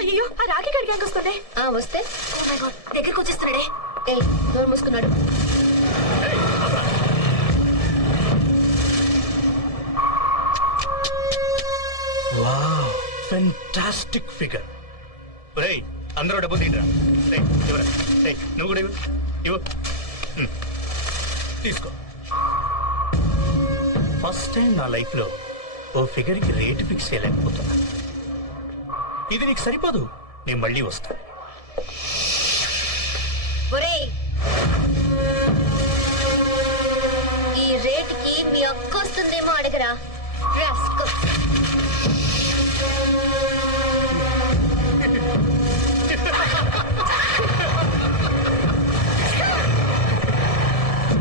అయ్యో ఆ రాఖీ గడికి ఏం వస్తుంది వస్తే మై గాడ్ దగ్గరికి వచ్చేస్తున్నాడే. ఏ నోరు మూసుకున్నాడు. Wow fantastic figure. రేయ్ అందరూ డబ్బు తీయరా. రేయ్ ఇవ్వరా. రేయ్ నువ్వు కూడా ఇవ్వు. తీసుకో. ఫస్ట్ టైం నా లైఫ్ లో ఓ ఫిగర్ కి రేటు ఫిక్స్ చేయలేకపోతున్నా. ఇది నీకు సరిపోదు, నేను మళ్ళీ వస్తా. ఒరేయ్ ఈ రేటుకి మీ అక్క వస్తుందేమో అడగరా.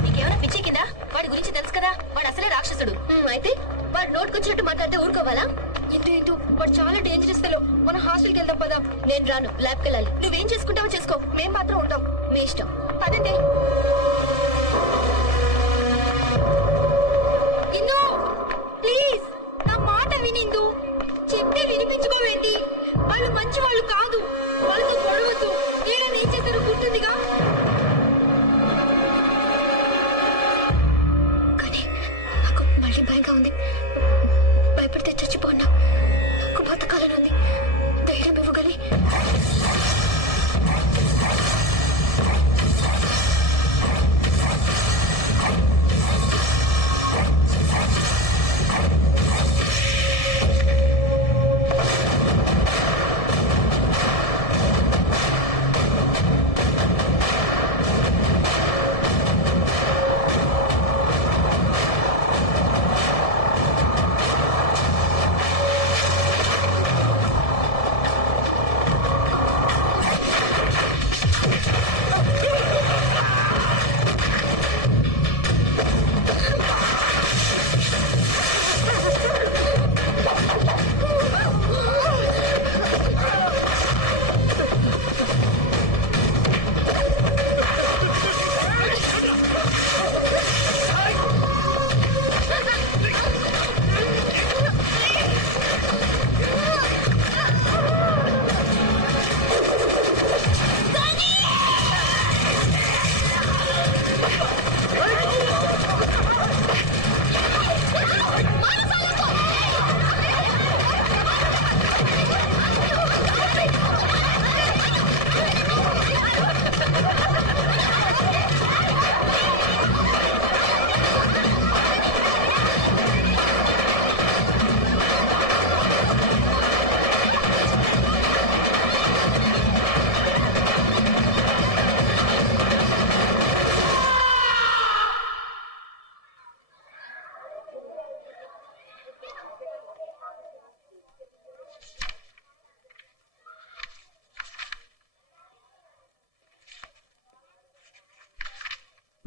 నీకేమైనా పిచ్చి కింద? వాడి గురించి తెలుసు కదా, వాడు అసలే రాక్షసుడు. అయితే వాడు నోటుకొచ్చినట్టు మాట్లాడితే ఊరుకోవాలా? ఇటు వాడు చాలా డేంజరస్ ఫెలో. మన హాస్టల్కి వెళ్దాం పదా. నేను రాను, ల్యాబ్కి వెళ్ళాలి. నువ్వేం చేసుకుంటావో చేసుకో, మేం మాత్రం ఉంటాం. మీ ఇష్టం. పదండి. ఇందు ప్లీజ్ నా మాట వినిందు. చెప్తే వినిపించుకోవేంటి? వాళ్ళు మంచి వాళ్ళు కాదు, వాళ్ళతో గొడవద్దు. ఏదైనా ఏం చేస్తారో గుర్తుందిగా. కానీ నాకు మళ్ళీ భయంగా ఉంది. భయపడితే చచ్చిపోన్నా. నాకు బతకాలని ఉంది. ధైర్యం ఇవ్వగలి.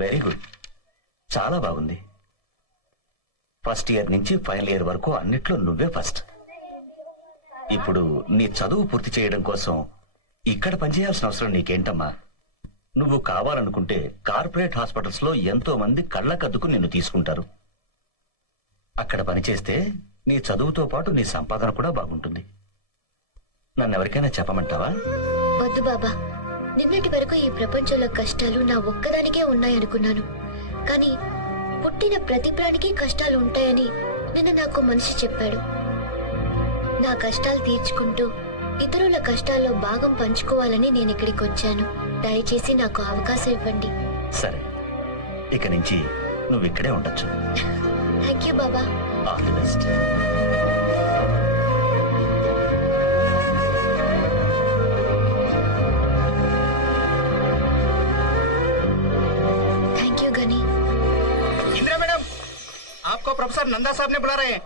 వెరీ గుడ్, చాలా బాగుంది. ఫస్ట్ ఇయర్ నుంచి ఫైనల్ ఇయర్ వరకు అన్నిట్లో నువ్వే ఫస్ట్. ఇప్పుడు నీ చదువు పూర్తి చేయడం కోసం ఇక్కడ పనిచేయాల్సిన అవసరం నీకేంటమ్మా? నువ్వు కావాలనుకుంటే కార్పొరేట్ హాస్పిటల్స్ లో ఎంతో మంది కళ్ళకద్దుకు నిన్ను తీసుకుంటారు. అక్కడ పనిచేస్తే నీ చదువుతో పాటు నీ సంపాదన కూడా బాగుంటుంది. నన్నెవరికైనా చెప్పమంటావా? వద్దు బాబా. నిన్నటి వరకు ఈ ప్రపంచంలో కష్టాలు నా ఒక్కదానికే ఉన్నాయనుకున్నాను. కానీ పుట్టిన ప్రతి ప్రాణికి కష్టాలు ఉంటాయని నిన్న నాకు మనిషి చెప్పాడు. నా కష్టాలు తీర్చుకుంటూ ఇతరుల కష్టాల్లో భాగం పంచుకోవాలని నేను ఇక్కడికి వచ్చాను. దయచేసి నాకు అవకాశం ఇవ్వండి. సరే, ఇక నుంచి నువ్వు ఇక్కడే ఉండొచ్చు. Thank you Baba. All the best. Thank you గని. इंदिरा मैडम, आपको प्रोफेसर नंदा साहब ने बुला रहे हैं.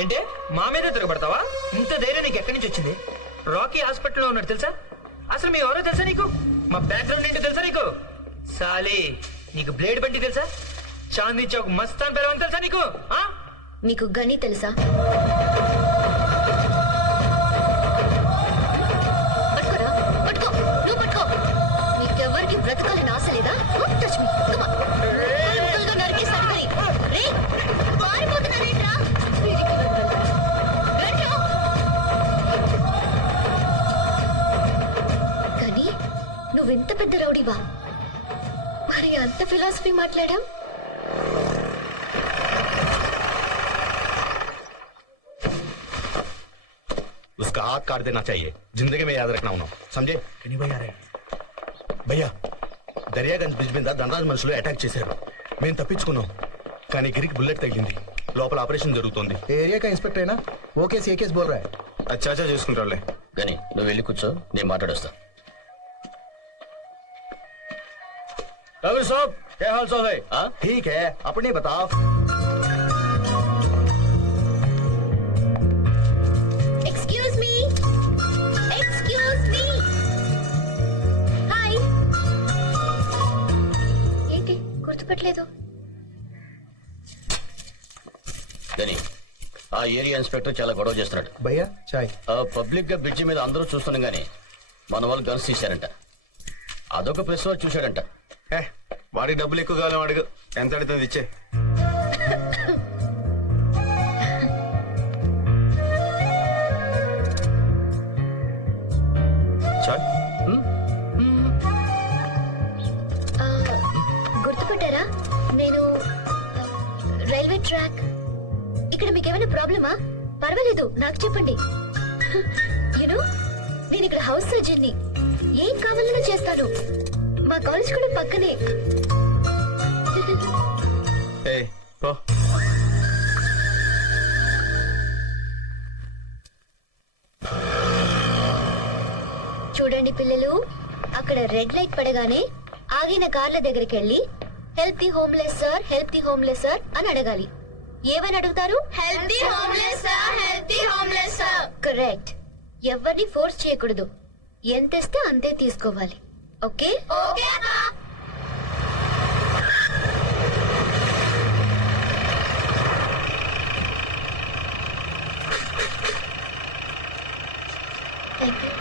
ఏంటే మా మీద తిరగబడతావా? ఇంత ధైర్యం నీకు ఎక్కడి నుంచి వచ్చింది? రాకీ హాస్పిటల్లో ఉన్నాడు తెలుసా? అసలు మీ ఎవరో తెలుసా నీకు? మా బ్యాక్గ్రౌండ్ ఏంటో తెలుసా నీకు? సాలే, నీకు బ్లేడ్ బండి తెలుసా? చాందీ చౌక్ మస్తాన్ పేరు తెలుసా నీకు? మీకు గని తెలుసా? పట్టుకోరా, పట్టుకో, నువ్వు పట్టుకో. నీకెవరికి బ్రతకాలని ఆశ లేదా? Touch me. మామయ్య అంత ఫిలాసఫీ మాట్లాడావు? उसका हाथ काट देना चाहिए, जिंदगी में याद रखना उन्होंने, समझे? భయ్యా దర్యాగంజ్ బ్రిడ్జ్ మీద ధనరాజ్ మనుషులు అటాక్ చేశారు. మేము తప్పించుకున్నాం, కానీ గిరికి బుల్లెట్ తగిలింది. లోపల ఆపరేషన్ జరుగుతోంది. ఏరియా కా ఇన్స్పెక్టర్ అయినా ఓ కేసు ఏ కేసు బోల్ రా అచ్చాచా చేసుకుంటారులే. కానీ నువ్వు వెళ్ళి కూర్చో, నేను మాట్లాడొస్తా. రవి సాబ్ क्या हाल चाल है? ठीक है, अपनी बताओ. Excuse me, excuse me. Hi. ఏంటి గుర్తుపట్టలేదు? కానీ ఆ ఏరియా ఇన్స్పెక్టర్ చాలా గొడవ చేస్తున్నాడు. भैया चाय. పబ్లిక్ గా బ్రిడ్జి మీద అందరూ చూస్తున్నాం గానీ మన వాళ్ళు గన్స్ తీశారంట. అదొక ప్రెస్ వాడు చూశాడంట. వాడికి డబ్బులు ఎక్కువ కావాలి, వాడికి ఎంత అడుగుతుంది ఇచ్చే. చాయ్ ఆ, గుర్తుపట్టారా? నేను రైల్వే ట్రాక్. ఇక్కడ మీకేమైనా ప్రాబ్లమా? పర్వాలేదు, నాకు చెప్పండి. యూనో నేను ఇక్కడ హౌస్ సర్జన్ని. ఏం కావాలన్నా చేస్తాను. మా కాలేజ్ కూడా పక్కనే. ఏ పో. చూడండి పిల్లలు, అక్కడ రెడ్ లైట్ పడగానే ఆగిన కార్ల దగ్గరికి వెళ్ళి help the homeless sir, help the homeless sir అని అడగాలి. ఏమని అడుగుతారు? Help the homeless sir, help the homeless sir. Correct. ఎవరిని ఫోర్స్ చేయకూడదు. ఎంత ఇస్తే అంతే తీసుకోవాలి. Okay? Okay. Thank you.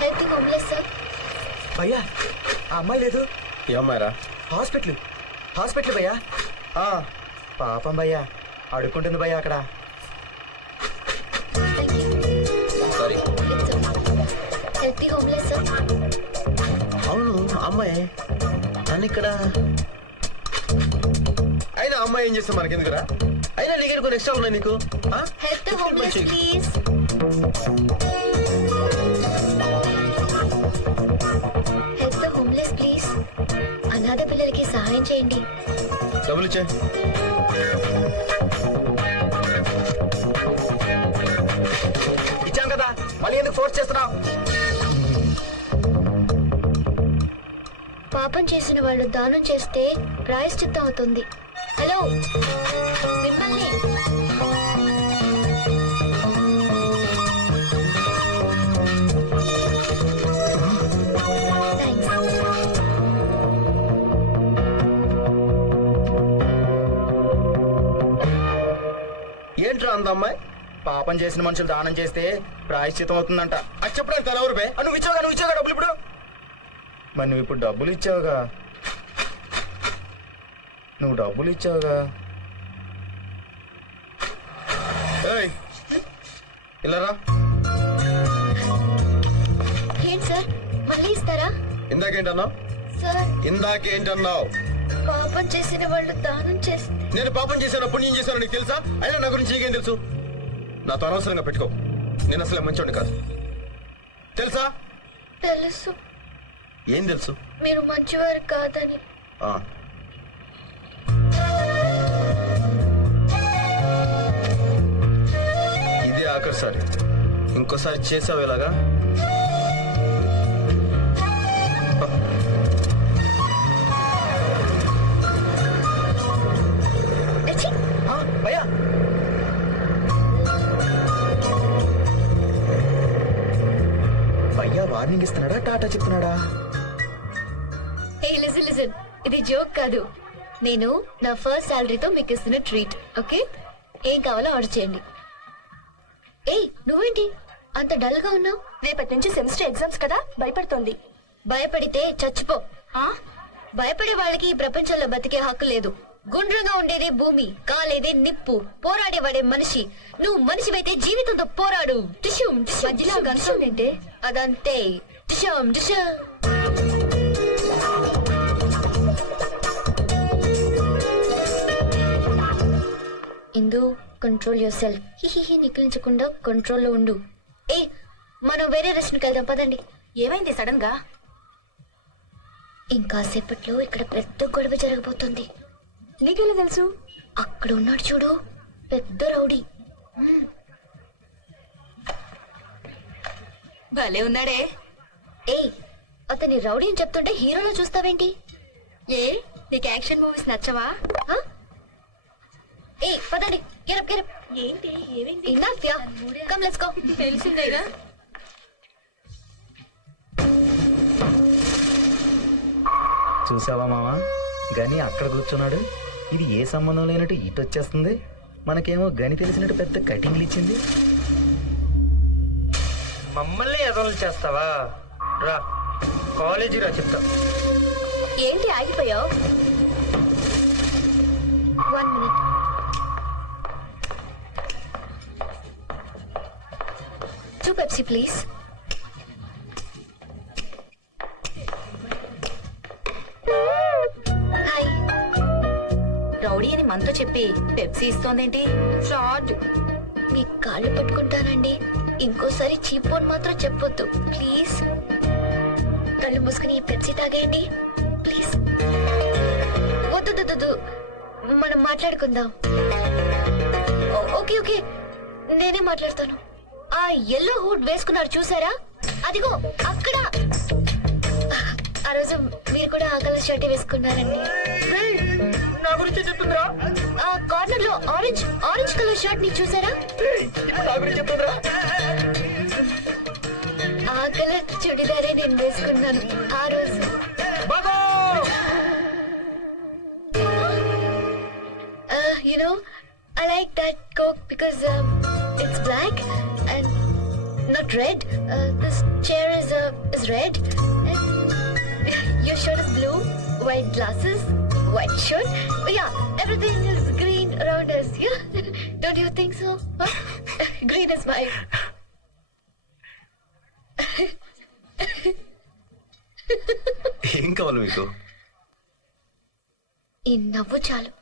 Help the homeless sir. భయ్యా ఆ అమ్మాయి లేదు, ఏమ్మారా? హాస్పిటల్ హాస్పిటల్ భయ్యా. పాపం భయ్యా, అడుక్కుంటుంది భయ్యా అక్కడ. Thank you. Sorry. Help the homeless sir. అవును అమ్మాయి నన్ను ఇక్కడ. అయినా అమ్మాయి ఏం చేస్తాం మనకెందుకురా? అయినా నీకు కొన్ని ఎక్స్ట్రా ఉన్నాయి నీకు. Help the homeless please. Help the homeless please. అనాథ పిల్లలకి సహాయం చేయండి. డబ్బులు ఇచ్చే. ఇచ్చాను కదా, మళ్ళీ ఎందుకు ఫోర్స్ చేస్తున్నావు? పాపం చేసిన వాళ్ళు దానం చేస్తే ప్రాయశ్చిత్తం అవుతుంది. హలో మిమ్మల్ని. థాంక్స్. ఏంట్రా అంద అమ్మాయి? పాపం చేసిన మనుషులు దానం చేస్తే ప్రాయశ్చితం అవుతుందంట. అది చెప్పడానికి తల ఎవరు బే? నువ్వు ఇచ్చావుగా డబ్బులు ఇప్పుడు. మరి నువ్వు ఇప్పుడు డబ్బులు ఇచ్చావుగా, ఏయ్ ఇలా రా. ఏంటి సార్ మళ్ళీ ఇస్తారా? ఇందాకేంటన్నావు? సార్ ఇందాకేంటన్నావు? పాపం చేసిన వాళ్ళు దానం చేస్తే. నేను పాపం చేశాను, పుణ్యం చేశాను నీకు తెలుసా? అయినా నా గురించి నీకేం తెలుసు? నాతో అనవసరంగా పెట్టుకో. నేను అసలే మంచోడిని కాదు, తెలుసా? తెలుసు. ఏం తెలుసు? మీరు మంచివారు కాదని. ఆ. ఇదే ఆఖరిసారి. ఇంకోసారి చేసావు ఇలాగా? అచ్చి. భయ్యా భయ్యా వార్నింగ్ ఇస్తున్నాడా, టాటా చెప్తున్నాడా? లిజన్, ఇది జోక్ కాదు. నేను నా ఫస్ట్ సాలరీతో మీకు ఇస్తున్న ట్రీట్. ఓకే, ఏం కావాలో ఆర్డర్ చేయండి. ఏయ్ నువ్వేంటి అంత డల్ గా ఉన్నావు? రేపటి నుంచి సెమిస్టర్ ఎగ్జామ్స్ కదా, భయపడుతోంది. భయపడితే చచ్చిపో. భయపడే వాళ్ళకి ఈ ప్రపంచంలో బతికే హక్కు లేదు. గుండ్రంగా ఉండేది భూమి, కాలేదే నిప్పు, పోరాడేవాడే మనిషి. నువ్వు మనిషివైతే జీవితంతో పోరాడు. టిష్యూమ్ మధ్యలో కంట్రోల్ యువర్ సెల్ఫ్. హిహిహి నికిలించకుండా కంట్రోల్లో ఉండు. ఏ మనం వేరే రెస్టారెంట్కి వెళ్దాం పదండి. ఏమైంది సడన్ గా? ఇంకాసేపట్లో ఇక్కడ పెద్ద గొడవ జరగబోతుంది. నీకెలా తెలుసు? అక్కడ ఉన్నాడు చూడు, పెద్ద రౌడీ. భలే ఉన్నాడే. ఏ అతని రౌడీ అని చెప్తుంటే హీరోలో చూస్తావేంటి? ఏ నీకు యాక్షన్ మూవీస్ నచ్చవా? ఆ? ఏ పదండి, గెరప్ గెరప్. ఏంటి ఏమైంది? Enough, yeah. Come, let's go. తెలిసిందేగా. చూసావా మామ, గని అక్కడ కూర్చున్నాడు. ఇది ఏ సంబంధం లేనట్టు ఇటు వచ్చేస్తుంది. మనకేమో గని తెలిసినట్టు పెద్ద కటింగ్లు ఇచ్చింది. మమ్మల్ని ఎదవలు చేస్తావా? రా కాలేజీ రా చెప్తా. ఏంటి ఆగిపోయావు? 1 minute. Two Pepsi, please. Hi. Rowdy అని మనతో చెప్పి పెప్సీ ఇస్తోందేంటి? షార్ట్. మీ కాళ్ళు పట్టుకుంటానండి. ఇంకోసారి చీప్ అని మాత్రం చెప్పొద్దు ప్లీజ్. కళ్ళు మూసుకుని ఈ పెప్సీ తాగేయండి ప్లీజ్. వద్దు, మనం మాట్లాడుకుందాం. ఓకే ఓకే, నేనే మాట్లాడతాను. ఆ ఎల్లో హూడ్ వేసుకున్నారు చూసారా? అదిగో అక్కడ. ఆ రోజు మీరు కూడా ఆ కలర్ షర్ట్ వేసుకున్నారండి. నా గురించి చెప్తుందిరా. ఆ కార్నర్ లో ఆరెంజ్ కలర్ షర్ట్ ని చూసారా? నా గురించి చెప్తుందిరా. ఆ కలర్ చుడిదారే నేను వేసుకున్నాను ఆ రోజు. బాగో You know, I like that Coke because it's black and not red. This chair is red and your shirt is blue, white glasses, white shirt. Oh, yeah, everything is green around us. Yeah, don't you think so? Huh? Green is my. ఏం కావాలి మీకు? ఈ నవ్వు చాలు.